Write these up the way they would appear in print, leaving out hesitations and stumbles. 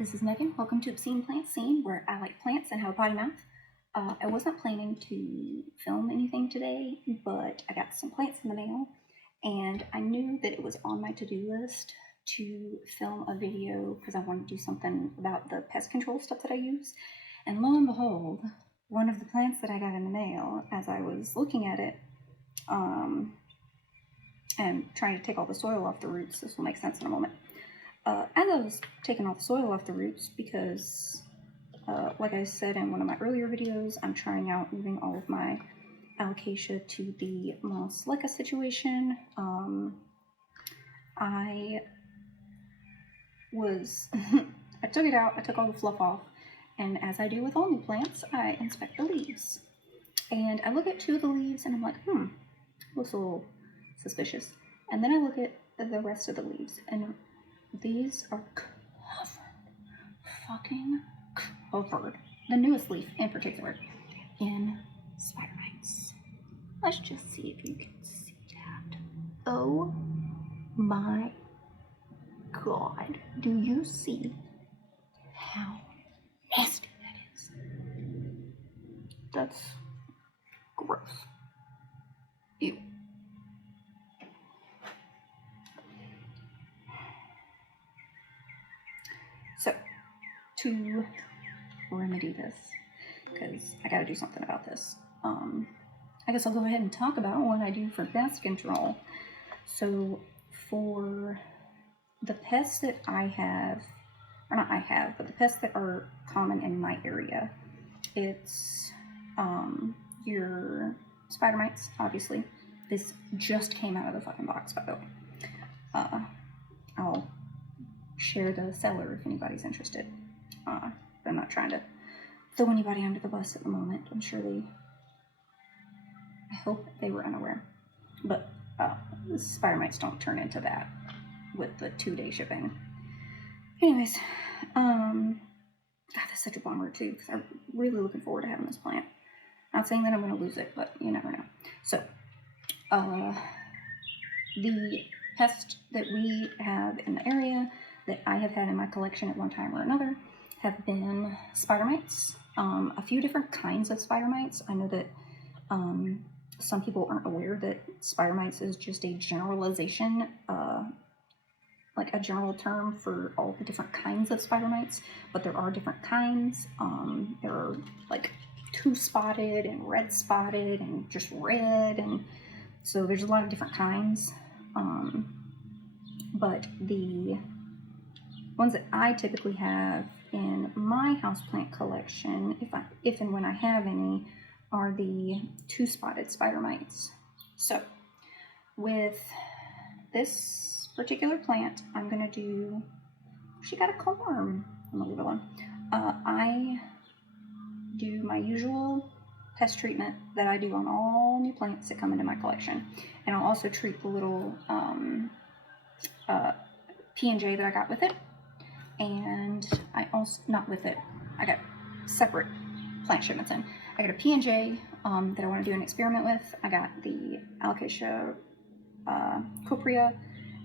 This is Megan. Welcome to Obscene Plant Scene, where I like plants and have a potty mouth. I wasn't planning to film anything today, but I got some plants in the mail, and I knew that it was on my to-do list to film a video because I wanted to do something about the pest control stuff that I use. And lo and behold, one of the plants that I got in the mail, as I was looking at it, and trying to take all the soil off the roots, this will make sense in a moment. As I was taking all the soil off the roots, because like I said in one of my earlier videos, I'm trying out moving all of my alocasia to the moss leca situation. I took it out, I took all the fluff off, and as I do with all new plants, I inspect the leaves. And I look at two of the leaves and I'm like, looks a little suspicious. And then I look at the rest of the leaves, and these are fucking covered, the newest leaf in particular, in spider mites. Let's just see if you can see that. Oh my god, do you see how nasty that is? That's gross. Ew. So, to remedy this, because I gotta do something about this, I guess I'll go ahead and talk about what I do for pest control. So, for the pests that I have, or not I have, but the pests that are common in my area, it's your spider mites, obviously. This just came out of the fucking box, by the way. I'll share the seller if anybody's interested. But I'm not trying to throw anybody under the bus at the moment. I hope they were unaware. But the spider mites don't turn into that with the 2-day shipping. Anyways, God, that's such a bummer too, because I'm really looking forward to having this plant. Not saying that I'm going to lose it, but you never know. So, the pest that we have in the area that I have had in my collection at one time or another have been spider mites. A few different kinds of spider mites. I know that some people aren't aware that spider mites is just a generalization, like a general term for all the different kinds of spider mites, but there are different kinds. There are like 2-spotted and red spotted and just red, and so there's a lot of different kinds. But the ones that I typically have in my houseplant collection, if and when I have any, are the 2-spotted spider mites. So with this particular plant, I'm gonna do, she got a corm, I'm gonna leave it alone. I do my usual pest treatment that I do on all new plants that come into my collection, and I'll also treat the little P&J that I got with it. And I also, not with it, I got separate plant shipments in. I got a P&J that I want to do an experiment with. I got the Alocasia coprea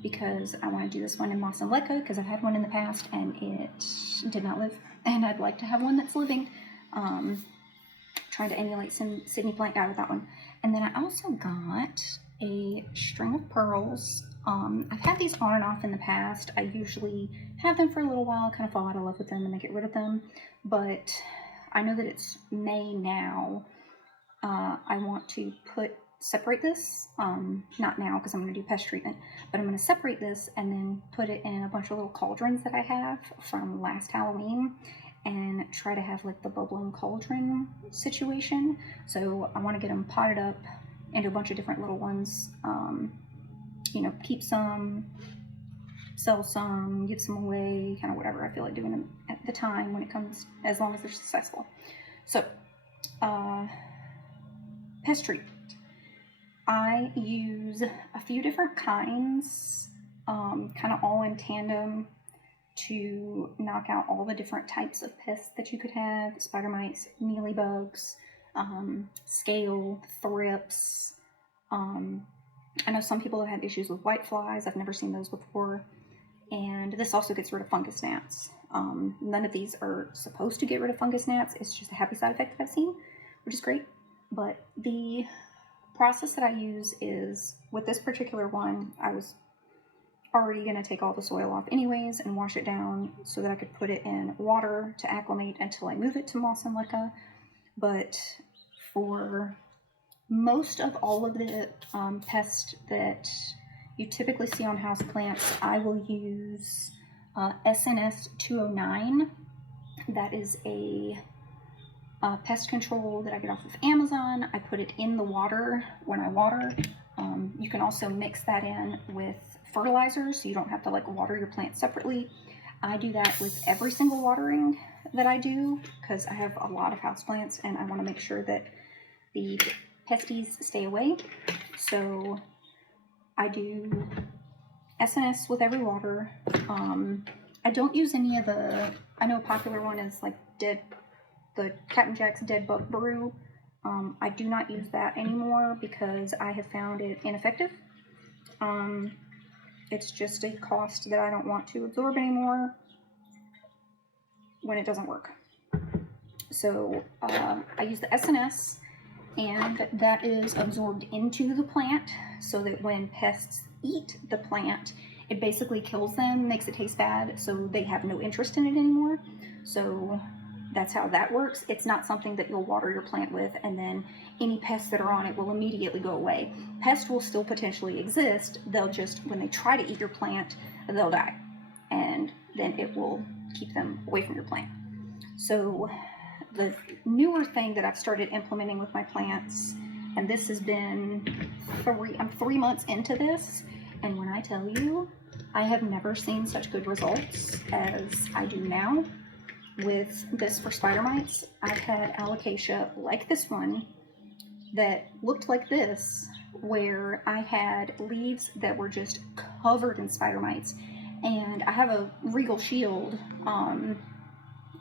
because I want to do this one in moss and leca, because I've had one in the past and it did not live, and I'd like to have one that's living. Trying to emulate some Sydney plant guy with that one. And then I also got a string of pearls. I've had these on and off in the past. I usually have them for a little while, kind of fall out of love with them and then get rid of them. But I know that it's May now. I want to separate this. Not now because I'm going to do pest treatment, but I'm going to separate this and then put it in a bunch of little cauldrons that I have from last Halloween, and try to have like the bubbling cauldron situation. So I want to get them potted up into a bunch of different little ones. Keep some, sell some, give some away, kind of whatever I feel like doing them at the time when it comes, as long as they're successful. So, pest treatment. I use a few different kinds, kind of all in tandem, to knock out all the different types of pests that you could have: spider mites, mealybugs, scale, thrips. I know some people have had issues with white flies. I've never seen those before. And this also gets rid of fungus gnats. None of these are supposed to get rid of fungus gnats. It's just a happy side effect that I've seen, which is great. But the process that I use is, with this particular one, I was already going to take all the soil off anyways and wash it down so that I could put it in water to acclimate until I move it to moss and leca. But for most of all of the pests that you typically see on houseplants, I will use SNS 209. That is a pest control that I get off of Amazon. I put it in the water when I water. You can also mix that in with fertilizer, so you don't have to like water your plants separately. I do that with every single watering that I do because I have a lot of houseplants and I want to make sure that the pesties stay away. So I do SNS with every water. I don't use any of the, I know a popular one is like the Captain Jack's Dead Bug Brew. I do not use that anymore because I have found it ineffective. It's just a cost that I don't want to absorb anymore when it doesn't work. So I use the SNS, and that is absorbed into the plant so that when pests eat the plant, it basically kills them, makes it taste bad, so they have no interest in it anymore. So that's how that works. It's not something that you'll water your plant with and then any pests that are on it will immediately go away. Pests will still potentially exist. They'll just, when they try to eat your plant, they'll die. And then it will keep them away from your plant. So the newer thing that I've started implementing with my plants, and this has been I'm 3 months into this, and when I tell you, I have never seen such good results as I do now with this for spider mites. I've had alocasia like this one that looked like this, where I had leaves that were just covered in spider mites. And I have a Regal Shield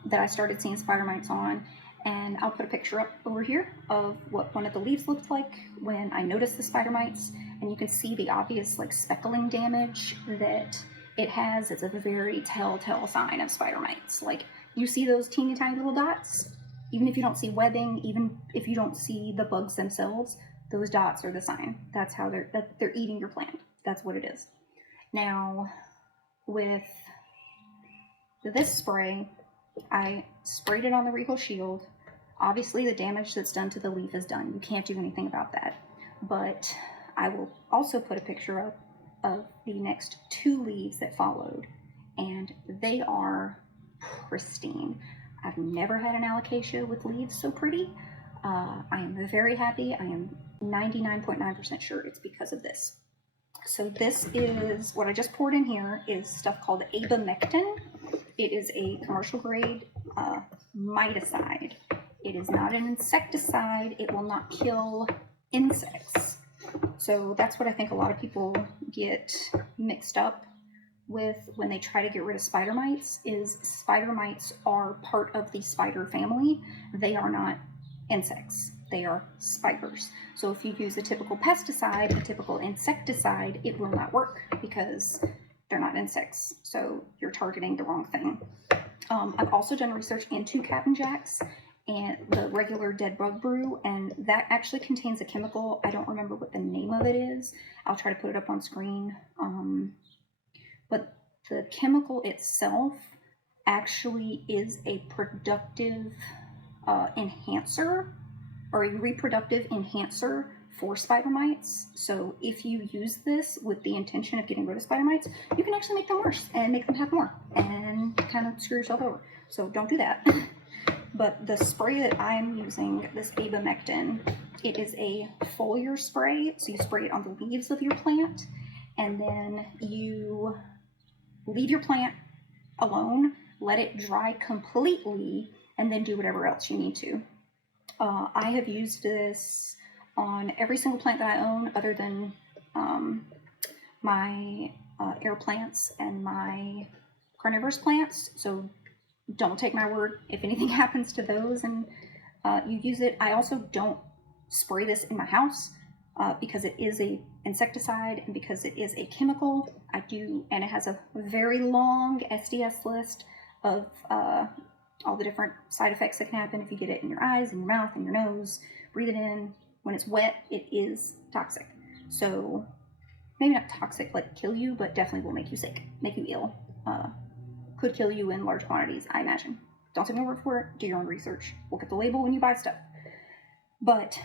that I started seeing spider mites on, and I'll put a picture up over here of what one of the leaves looked like when I noticed the spider mites, and you can see the obvious like speckling damage that it has. It's a very telltale sign of spider mites. Like, you see those teeny tiny little dots, even if you don't see webbing, even if you don't see the bugs themselves, those dots are the sign. That's how they're eating your plant. That's what it is. Now, with this spray, I sprayed it on the Regal Shield. Obviously, the damage that's done to the leaf is done. You can't do anything about that. But I will also put a picture up of the next 2 leaves that followed, and they are pristine. I've never had an alocasia with leaves so pretty. I am very happy. I am 99.9% sure it's because of this. So this is what I just poured in here is stuff called abamectin. It is a commercial grade miticide. It is not an insecticide. It will not kill insects. So that's what I think a lot of people get mixed up with when they try to get rid of spider mites. Is spider mites are part of the spider family. They are not insects. They are spiders. So if you use a typical pesticide, a typical insecticide, it will not work because they're not insects. So you're targeting the wrong thing. I've also done research into Captain Jack's and the regular Dead Bug Brew, and that actually contains a chemical. I don't remember what the name of it is. I'll try to put it up on screen. But the chemical itself actually is a productive enhancer, or a reproductive enhancer for spider mites. So if you use this with the intention of getting rid of spider mites, you can actually make them worse and make them have more and kind of screw yourself over. So don't do that. But the spray that I'm using, this abamectin, it is a foliar spray. So you spray it on the leaves of your plant, and then you leave your plant alone, let it dry completely, and then do whatever else you need to. I have used this on every single plant that I own other than my air plants and my carnivorous plants. So don't take my word if anything happens to those and you use it. I also don't spray this in my house because it is a insecticide and because it is a chemical. I do, and it has a very long SDS list of all the different side effects that can happen if you get it in your eyes, in your mouth, in your nose, breathe it in. When it's wet, it is toxic. So maybe not toxic, like kill you, but definitely will make you sick, make you ill. Could kill you in large quantities, I imagine. Don't take my word for it. Do your own research. Look at the label when you buy stuff. But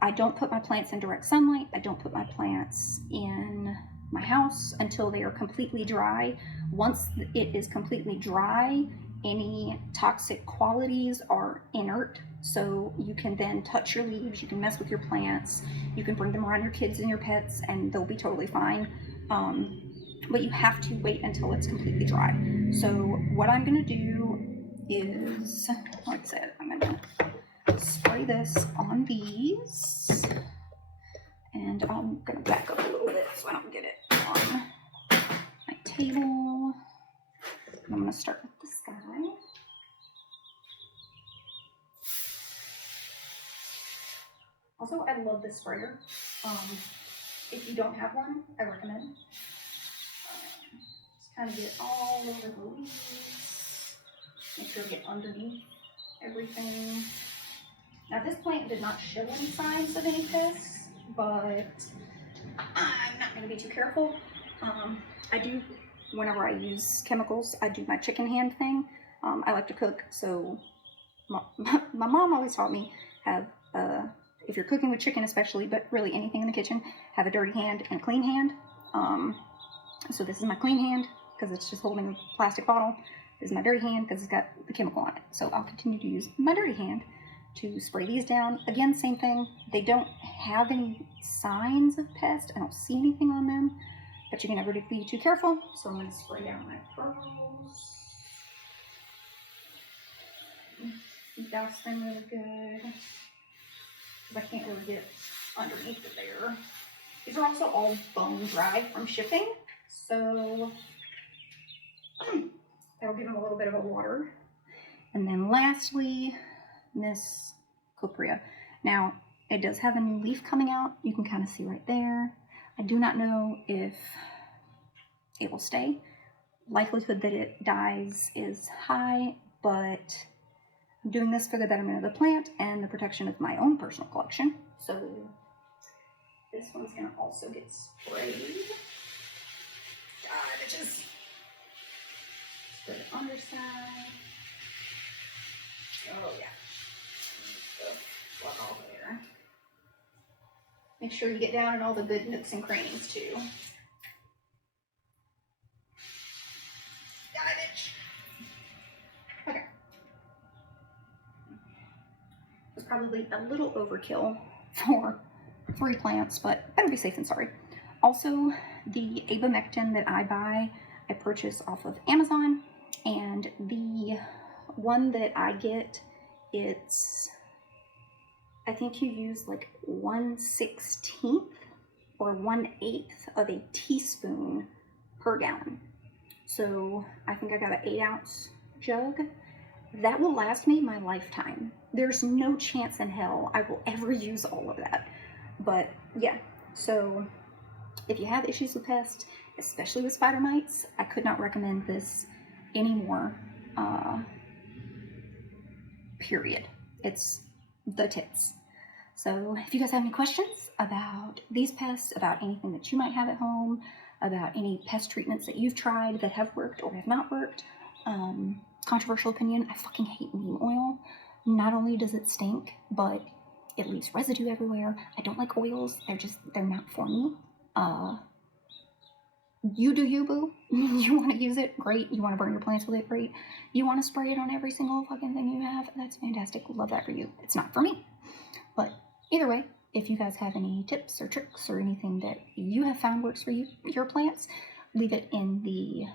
I don't put my plants in direct sunlight. I don't put my plants in my house until they are completely dry. Once it is completely dry, any toxic qualities are inert, so you can then touch your leaves, you can mess with your plants, you can bring them around your kids and your pets, and they'll be totally fine. But you have to wait until it's completely dry. So what I'm going to do is, like I said, I'm going to spray this on these, and I'm going to back up a little bit so I don't get it on my table. I'm going to start with this guy. Also, I love this sprayer. If you don't have one, I recommend. Just kind of get all over the leaves. Make sure to get underneath everything. Now, this plant did not show any signs of any pests, but I'm not going to be too careful. I do, whenever I use chemicals, I do my chicken hand thing. I like to cook, so my mom always taught me, have, if you're cooking with chicken especially, but really anything in the kitchen, have a dirty hand and a clean hand. So this is my clean hand, because it's just holding a plastic bottle. This is my dirty hand, because it's got the chemical on it. So I'll continue to use my dirty hand to spray these down. Again, same thing. They don't have any signs of pest. I don't see anything on them, but you can never be too careful. So I'm going to spray down my pearls. Douse them really good, because I can't really get underneath it there. These are also all bone dry from shipping, so that'll give them a little bit of a water. And then lastly, Miss Coprea. Now, it does have a new leaf coming out. You can kind of see right there. I do not know if it will stay. Likelihood that it dies is high, but I'm doing this for the betterment of the plant and the protection of my own personal collection. So this one's gonna also get sprayed. God, bitches. Spray the underside. Oh yeah. Plug all there. Make sure you get down in all the good nooks and crannies too. Die, bitch. Okay. It was probably a little overkill for 3 plants, but better be safe than sorry. Also, the abamectin that I buy, I purchase off of Amazon, and the one that I get, it's, I think you use like 1/16 or 1/8 of a teaspoon per gallon. So I think I got an 8-ounce jug. That will last me my lifetime. There's no chance in hell I will ever use all of that. But yeah, so if you have issues with pests, especially with spider mites, I could not recommend this anymore. Period. It's the tits. So if you guys have any questions about these pests, about anything that you might have at home, about any pest treatments that you've tried that have worked or have not worked, controversial opinion, I fucking hate neem oil. Not only does it stink, but it leaves residue everywhere. I don't like oils. They're not for me. You do you, boo. You want to use it? Great. You want to burn your plants with it? Great. You want to spray it on every single fucking thing you have? That's fantastic. Love that for you. It's not for me. But either way, if you guys have any tips or tricks or anything that you have found works for you, your plants, leave it in the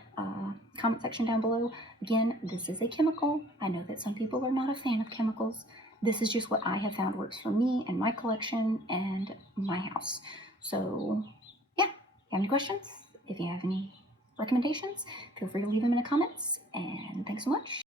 comment section down below. Again, this is a chemical. I know that some people are not a fan of chemicals. This is just what I have found works for me and my collection and my house. So yeah, if you have any questions, if you have any recommendations, feel free to leave them in the comments, and thanks so much.